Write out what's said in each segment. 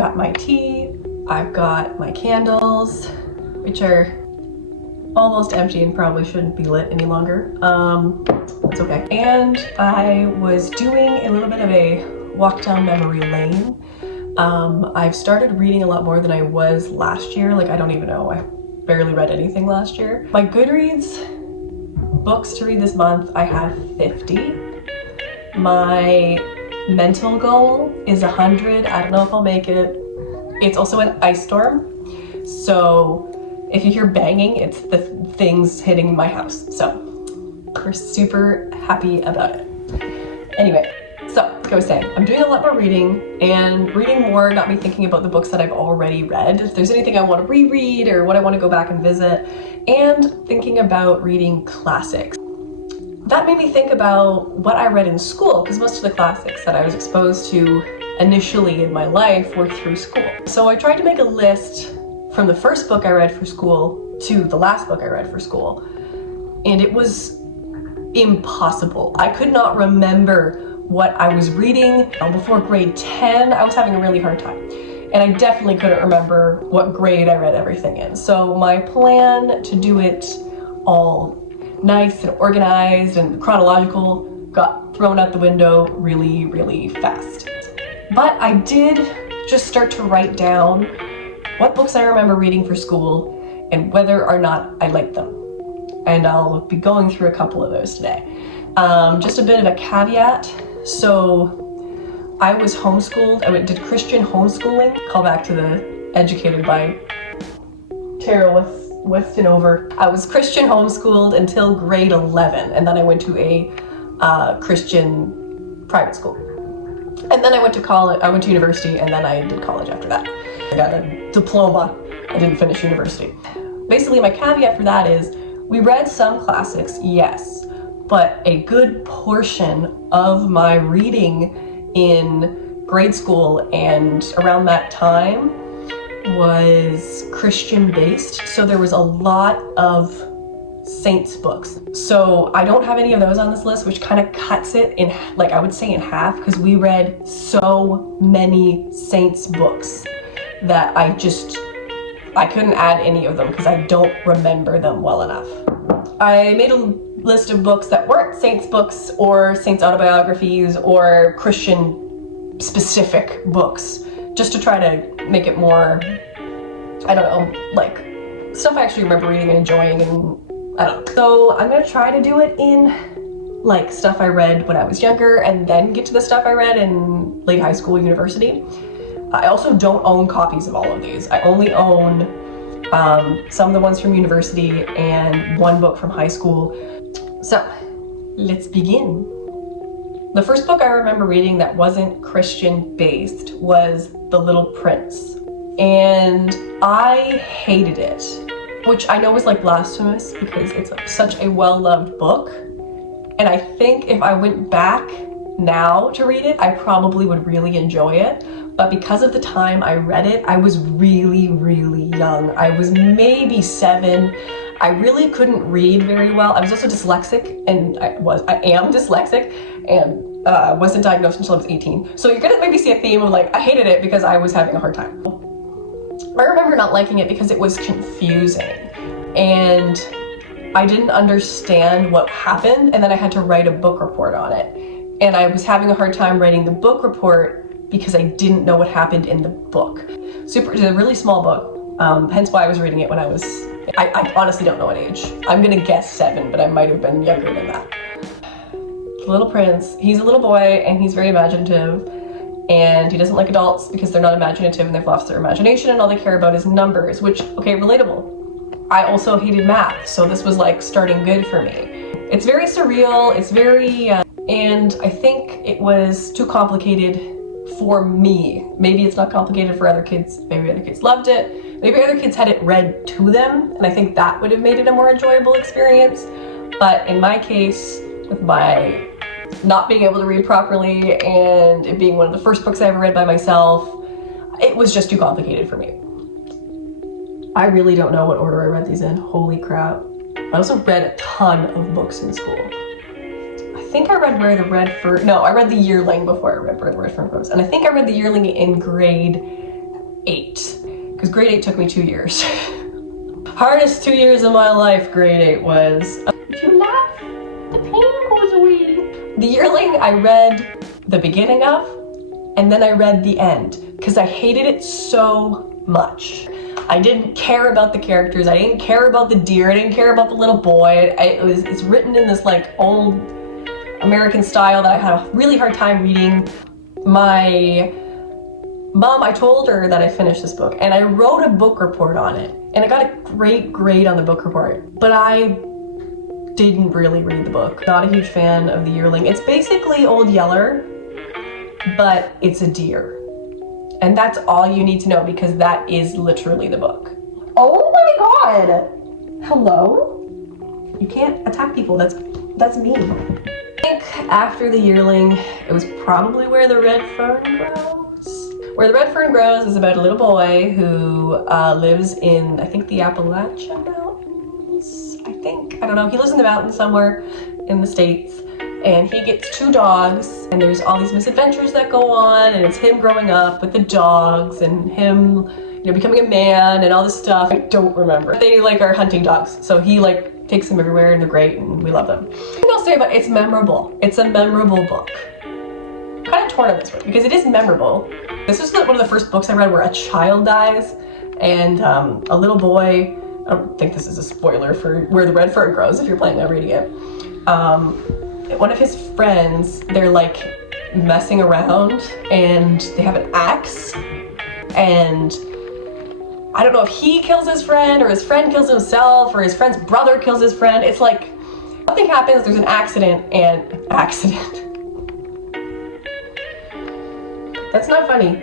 got my tea, I've got my candles, which are almost empty and probably shouldn't be lit any longer. It's okay. And I was doing a little bit of a walk down memory lane. I've started reading a lot more than I was last year. Like, I don't even know, I barely read anything last year. My Goodreads books to read this month, I have 50. My mental goal is 100. I don't know if I'll make it. It's also an ice storm, so if you hear banging, it's the things hitting my house. So we're super happy about it. Anyway, so like I was saying, I'm doing a lot more reading, and reading more got me thinking about the books that I've already read. If there's anything I want to reread or what I want to go back and visit, and thinking about reading classics. That made me think about what I read in school, because most of the classics that I was exposed to initially in my life were through school. So I tried to make a list from the first book I read for school to the last book I read for school, and it was impossible. I could not remember what I was reading. Before grade 10, I was having a really hard time, and I definitely couldn't remember what grade I read everything in. So my plan to do it all nice and organized and chronological got thrown out the window really, really fast. But I did just start to write down what books I remember reading for school and whether or not I liked them. And I'll be going through a couple of those today. Just a bit of a caveat. So I was homeschooled. I did Christian homeschooling. Call back to the Educated by Tara Weston over. I was Christian homeschooled until grade 11, and then I went to a Christian private school. And then I went to college, I went to university, and then I did college after that. I got a diploma. I didn't finish university. Basically, my caveat for that is, we read some classics, yes, but a good portion of my reading in grade school and around that time was Christian based. So there was a lot of saints books. So I don't have any of those on this list, which kind of cuts it in, like, I would say in half, because we read so many saints books that I couldn't add any of them because I don't remember them well enough. I made a list of books that weren't saints books or saints autobiographies or Christian specific books, just to try to make it more, I don't know, like stuff I actually remember reading and enjoying, and I don't know. So I'm gonna try to do it in like stuff I read when I was younger and then get to the stuff I read in late high school, university. I also don't own copies of all of these. I only own some of the ones from university and one book from high school. So let's begin. The first book I remember reading that wasn't Christian based was The Little Prince, and I hated it, which I know is like blasphemous because it's such a well-loved book, and I think if I went back now to read it, I probably would really enjoy it. But because of the time I read it, I was really, really young. I was maybe 7. I really couldn't read very well. I was also dyslexic, and I am dyslexic, and wasn't diagnosed until I was 18. So you're gonna maybe see a theme of like, I hated it because I was having a hard time. I remember not liking it because it was confusing, and I didn't understand what happened, and then I had to write a book report on it. And I was having a hard time writing the book report because I didn't know what happened in the book. It's a really small book, hence why I was reading it when I honestly don't know what age. I'm gonna guess 7, but I might have been younger than that. The Little Prince, he's a little boy and he's very imaginative, and he doesn't like adults because they're not imaginative and they've lost their imagination and all they care about is numbers, which, okay, relatable. I also hated math, so this was like starting good for me. It's very surreal, it's very, and I think it was too complicated for me. Maybe it's not complicated for other kids. Maybe other kids loved it. Maybe other kids had it read to them, and I think that would have made it a more enjoyable experience. But in my case, with my not being able to read properly and it being one of the first books I ever read by myself, it was just too complicated for me. I really don't know what order I read these in. Holy crap. I also read a ton of books in school. I think I read Where the Red Fern... No, I read The Yearling before I read Where the Red Fern Grows. And I think I read The Yearling in grade 8, because grade 8 took me 2 years. Hardest 2 years of my life, grade 8 was. If you laugh, the pain goes away. The Yearling I read the beginning of, and then I read the end, because I hated it so much. I didn't care about the characters, I didn't care about the deer, I didn't care about the little boy. It's written in this like old American style that I had a really hard time reading. My mom, I told her that I finished this book, and I wrote a book report on it, and I got a great grade on the book report, but I didn't really read the book. Not a huge fan of the Yearling. It's basically Old Yeller, but it's a deer. And that's all you need to know, because that is literally the book. Oh my god! Hello? You can't attack people, that's mean. I think after the Yearling, it was probably Where the Red Fern Grows. Where the Red Fern Grows is about a little boy who lives in, I think, the Appalachian Mountains, I don't know, he lives in the mountains somewhere in the States. And he gets 2 dogs, and there's all these misadventures that go on, and it's him growing up with the dogs, and him, becoming a man, and all this stuff. I don't remember. They are hunting dogs, so he takes them everywhere, and they're great, and we love them. And I'll say about it's memorable. It's a memorable book. I'm kind of torn on this one because it is memorable. This was one of the first books I read where a child dies, and a little boy. I don't think this is a spoiler for Where the Red Fern Grows if you're planning on reading it. One of his friends, they're messing around and they have an axe, and I don't know if he kills his friend or his friend kills himself or his friend's brother kills his friend. It's something happens, there's an accident. That's not funny.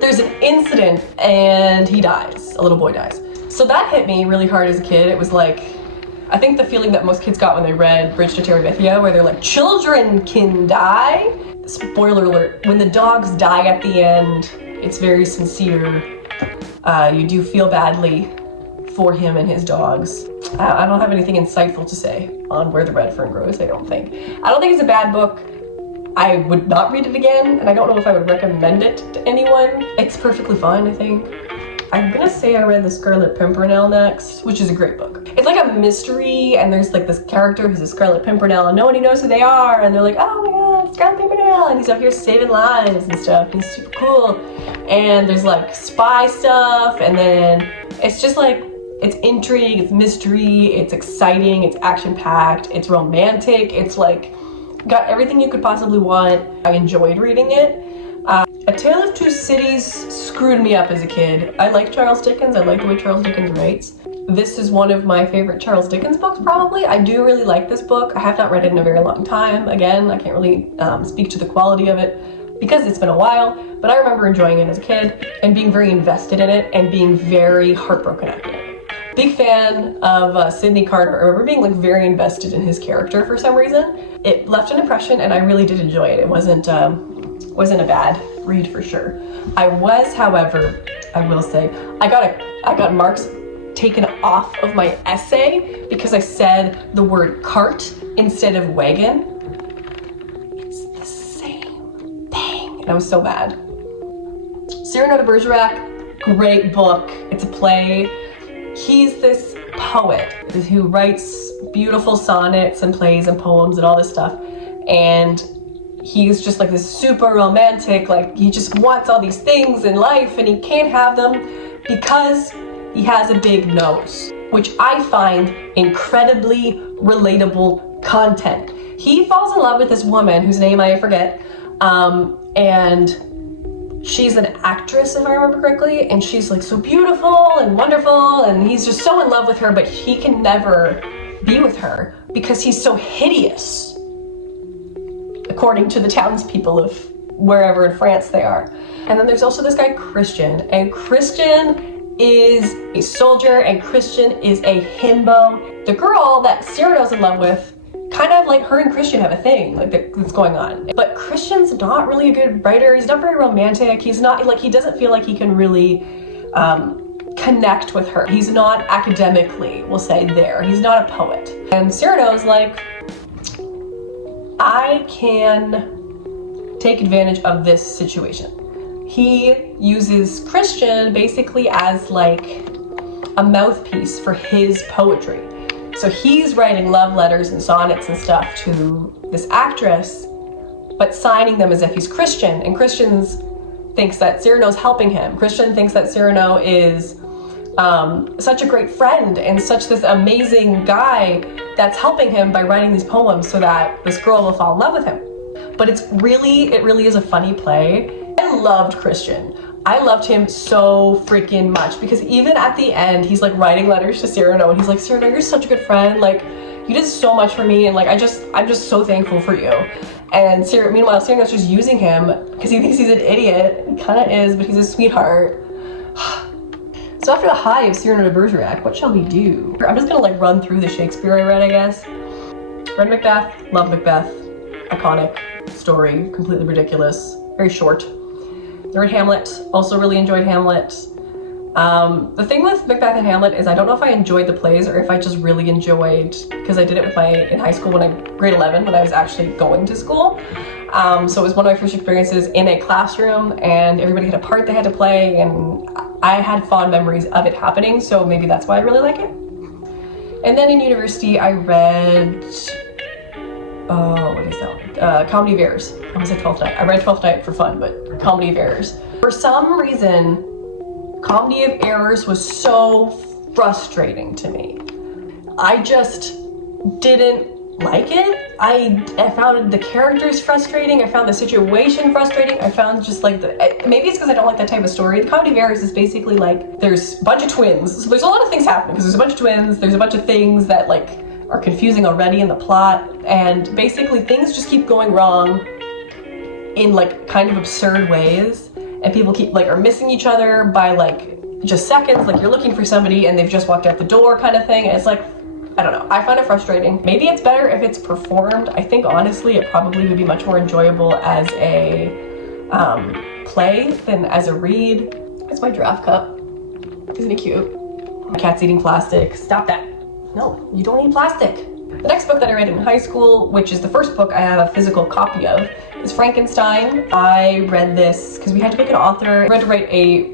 There's an incident and he dies, a little boy dies. So that hit me really hard as a kid. It was I think the feeling that most kids got when they read Bridge to Terabithia, where they're children can die. Spoiler alert, when the dogs die at the end, it's very sincere. You do feel badly for him and his dogs. I don't have anything insightful to say on Where the Red Fern Grows, I don't think. I don't think it's a bad book. I would not read it again, and I don't know if I would recommend it to anyone. It's perfectly fine, I think. I'm gonna say I read The Scarlet Pimpernel next, which is a great book. It's like a mystery, and there's this character who's a Scarlet Pimpernel, and nobody knows who they are, and they're like, oh my god, Scarlet Pimpernel, and he's out here saving lives and stuff, and he's super cool. And there's spy stuff, and then it's just it's intrigue, it's mystery, it's exciting, it's action-packed, it's romantic, it's got everything you could possibly want. I enjoyed reading it. A Tale of Two Cities screwed me up as a kid. I like Charles Dickens. I like the way Charles Dickens writes. This is one of my favorite Charles Dickens books, probably. I do really like this book. I have not read it in a very long time. Again, I can't really speak to the quality of it because it's been a while, but I remember enjoying it as a kid and being very invested in it and being very heartbroken at it. Big fan of Sidney Carter. I remember being very invested in his character for some reason. It left an impression, and I really did enjoy it. It wasn't a bad read for sure. I was, however, I will say, I got marks taken off of my essay because I said the word cart instead of wagon. It's the same thing. And I was so mad. Cyrano de Bergerac, great book. It's a play. He's this poet who writes beautiful sonnets and plays and poems and all this stuff. And he's just this super romantic, he just wants all these things in life and he can't have them because he has a big nose, which I find incredibly relatable content. He falls in love with this woman whose name I forget, and she's an actress, if I remember correctly, and she's so beautiful and wonderful, and he's just so in love with her, but he can never be with her because he's so hideous, according to the townspeople of wherever in France they are. And then there's also this guy Christian, and Christian is a soldier, and Christian is a himbo. The girl that Cyrano's in love with, kind of her and Christian have a thing that's going on. But Christian's not really a good writer. He's not very romantic. He's not he doesn't feel like he can really connect with her. He's not academically, we'll say, there. He's not a poet. And Cyrano's I can take advantage of this situation. he uses Christian basically as like a mouthpiece for his poetry. So he's writing love letters and sonnets and stuff to this actress, but signing them as if he's Christian. And Christian thinks that Cyrano's helping him. Christian thinks that Cyrano is such a great friend and such this amazing guy that's helping him by writing these poems so that this girl will fall in love with him. But it really is a funny play. I loved Christian. I loved him so freaking much because even at the end, he's like writing letters to Cyrano and he's like, Cyrano, you're such a good friend. Like, you did so much for me and like, I'm just so thankful for you. And meanwhile, Cyrano's just using him because he thinks he's an idiot. He kind of is, but he's a sweetheart. So after the high of Cyrano de Bergerac, what shall we do? I'm just gonna like run through the Shakespeare I read, I guess. Read Macbeth, love Macbeth. Iconic story, completely ridiculous, very short. I read Hamlet, also really enjoyed Hamlet. The thing with Macbeth and Hamlet is I don't know if I enjoyed the plays or if I just really enjoyed, because I did it with in high school grade 11 when I was actually going to school. So it was one of my first experiences in a classroom and everybody had a part they had to play and I had fond memories of it happening, so maybe that's why I really like it. And then in university I read, what is that one? Comedy of Errors. I almost said Twelfth Night. I read Twelfth Night for fun, but Comedy of Errors. For some reason, Comedy of Errors was so frustrating to me. I just didn't like it. I found the characters frustrating. I found the situation frustrating. I found just like maybe it's because I don't like that type of story. The Comedy of Errors is basically like there's a bunch of twins. So there's a lot of things happening because there's a bunch of twins. There's a bunch of things that like are confusing already in the plot, and basically things just keep going wrong in like kind of absurd ways, and people keep like are missing each other by like just seconds, like you're looking for somebody and they've just walked out the door kind of thing, and it's like, I don't know, I find it frustrating. Maybe it's better if it's performed. I think honestly it probably would be much more enjoyable as a play than as a read. It's my draft cup. Isn't it cute? My cat's eating plastic. Stop that. No, you don't eat plastic. The next book that I read in high school, which is the first book I have a physical copy of, is Frankenstein. I read this because we had to pick an author. We had to write a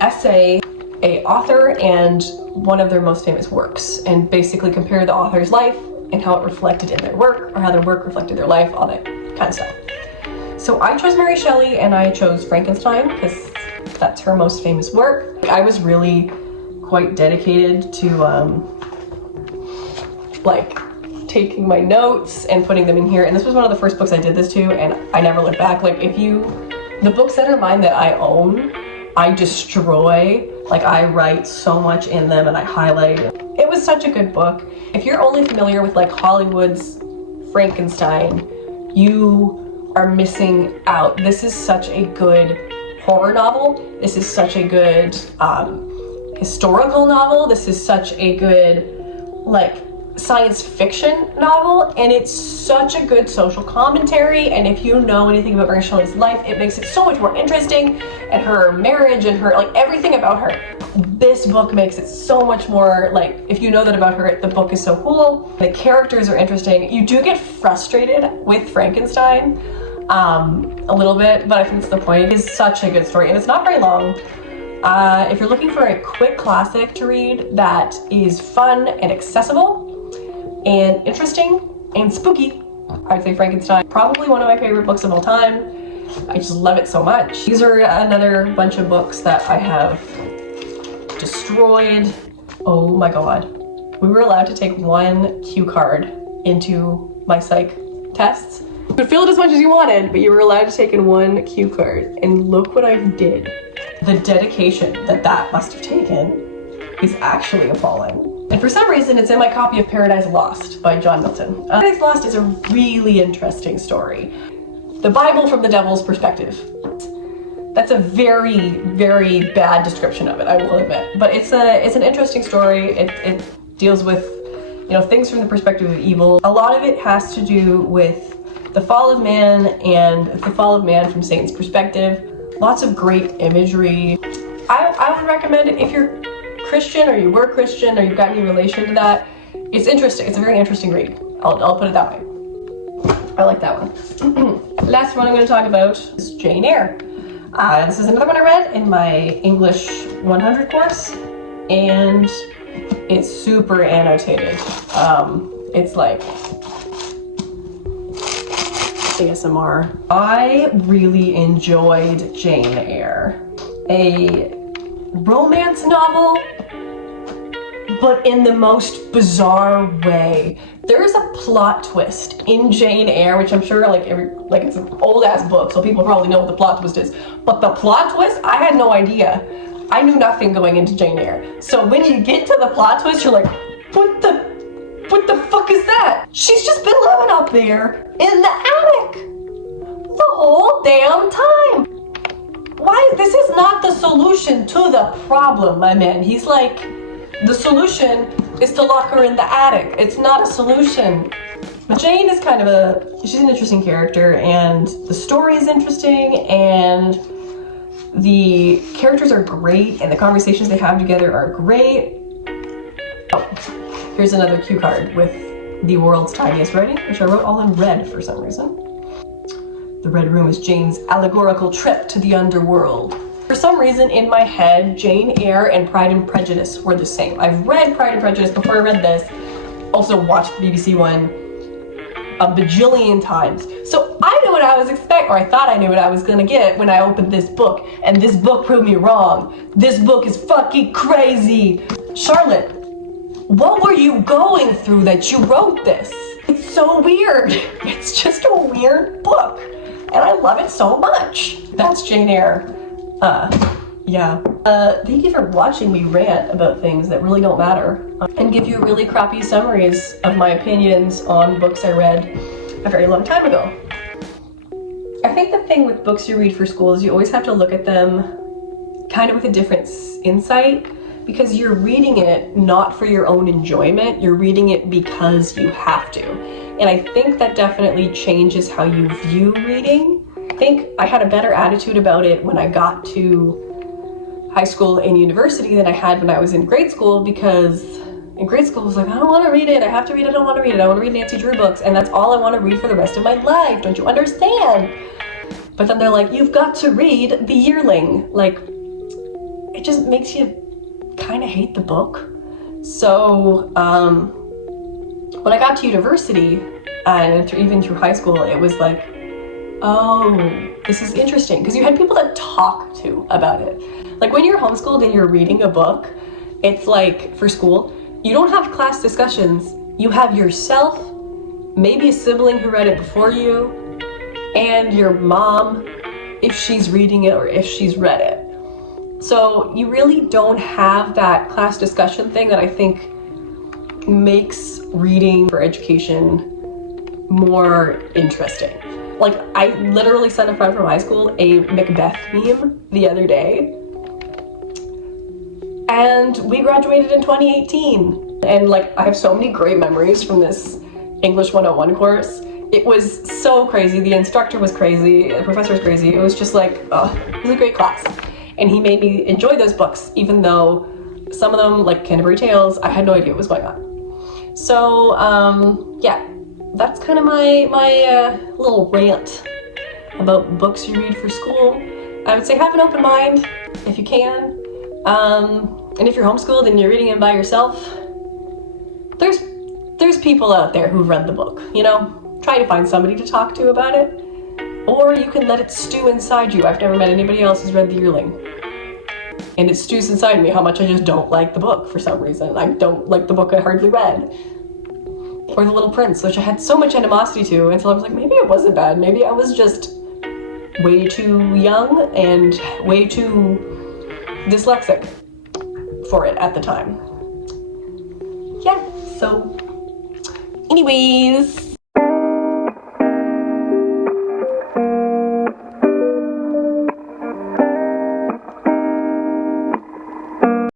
essay, a author, and one of their most famous works, and basically compare the author's life and how it reflected in their work, or how their work reflected their life, all that kind of stuff. So I chose Mary Shelley and I chose Frankenstein because that's her most famous work. I was really quite dedicated to like taking my notes and putting them in here, and this was one of the first books I did this to, and I never looked back. Like the books that are mine that I own, I destroy. Like I write so much in them and I highlight. It was such a good book. If you're only familiar with like Hollywood's Frankenstein, you are missing out. This is such a good horror novel. This is such a good historical novel. This is such a good like science fiction novel, and it's such a good social commentary. And if you know anything about Mary Shelley's life, it makes it so much more interesting, and her marriage and her like everything about her. This book makes it so much more like, if you know that about her, the book is so cool. The characters are interesting. You do get frustrated with Frankenstein a little bit, but I think that's the point. It is such a good story, and it's not very long. If you're looking for a quick classic to read that is fun and accessible and interesting and spooky, I'd say Frankenstein. Probably one of my favorite books of all time. I just love it so much. These are another bunch of books that I have destroyed. Oh my god. We were allowed to take one cue card into my psych tests. You could fill it as much as you wanted, but you were allowed to take in one cue card, and look what I did. The dedication that must have taken is actually appalling. And for some reason, it's in my copy of Paradise Lost by John Milton. Paradise Lost is a really interesting story. The Bible from the devil's perspective. That's a very, very bad description of it, I will admit. But it's an interesting story. It deals with, you know, things from the perspective of evil. A lot of it has to do with the fall of man and the fall of man from Satan's perspective. Lots of great imagery. I would recommend it if you're Christian, or you were Christian, or you've got any relation to that. It's interesting. It's a very interesting read. I'll put it that way. I like that one. Last one I'm going to talk about is Jane Eyre. This is another one I read in my English 100 course, and it's super annotated. It's like ASMR. I really enjoyed Jane Eyre. A romance novel, but in the most bizarre way. There is a plot twist in Jane Eyre, which I'm sure like it's an old ass book, so people probably know what the plot twist is. But the plot twist, I had no idea. I knew nothing going into Jane Eyre. So when you get to the plot twist, you're like, what the fuck is that? She's just been living up there in the attic the whole damn time. Why? This is not the solution to the problem, my man. He's like, the solution is to lock her in the attic. It's not a solution. But Jane is kind of she's an interesting character, and the story is interesting, and the characters are great, and the conversations they have together are great. Oh, here's another cue card with the world's tiniest writing, which I wrote all in red for some reason. The Red Room is Jane's allegorical trip to the underworld. For some reason in my head, Jane Eyre and Pride and Prejudice were the same. I've read Pride and Prejudice before I read this, also watched the BBC one a bajillion times. So I knew what I was expecting, or I thought I knew what I was gonna get when I opened this book, and this book proved me wrong. This book is fucking crazy. Charlotte, what were you going through that you wrote this? It's so weird. It's just a weird book, and I love it so much. That's Jane Eyre. Yeah. Thank you for watching me rant about things that really don't matter, and give you really crappy summaries of my opinions on books I read a very long time ago. I think the thing with books you read for school is you always have to look at them kind of with a different insight, because you're reading it not for your own enjoyment, you're reading it because you have to. And I think that definitely changes how you view reading. I think I had a better attitude about it when I got to high school and university than I had when I was in grade school, because in grade school I was like, I don't want to read it, I have to read it, I don't want to read it, I want to read Nancy Drew books, and that's all I want to read for the rest of my life, don't you understand? But then they're like, you've got to read The Yearling. Like, it just makes you kind of hate the book. So when I got to university, and even through high school, it was like, oh, this is interesting, because you had people to talk to about it. Like when you're homeschooled and you're reading a book, it's like, for school, you don't have class discussions. You have yourself, maybe a sibling who read it before you, and your mom, if she's reading it or if she's read it. So you really don't have that class discussion thing that I think makes reading for education more interesting. Like, I literally sent a friend from high school a Macbeth meme the other day, and we graduated in 2018. And like, I have so many great memories from this English 101 course. It was so crazy. The instructor was crazy, the professor was crazy. It was just like, oh, it was a great class. And he made me enjoy those books, even though some of them, like Canterbury Tales, I had no idea what was going on. So, yeah, that's kind of my little rant about books you read for school. I would say have an open mind if you can. And if you're homeschooled and you're reading it by yourself, there's people out there who've read the book, you know? Try to find somebody to talk to about it. Or you can let it stew inside you. I've never met anybody else who's read The Yearling. And it stews inside me how much I just don't like the book for some reason. I don't like the book I hardly read. Or The Little Prince, which I had so much animosity to until I was like, maybe it wasn't bad. Maybe I was just way too young and way too dyslexic for it at the time. Yeah, so anyways,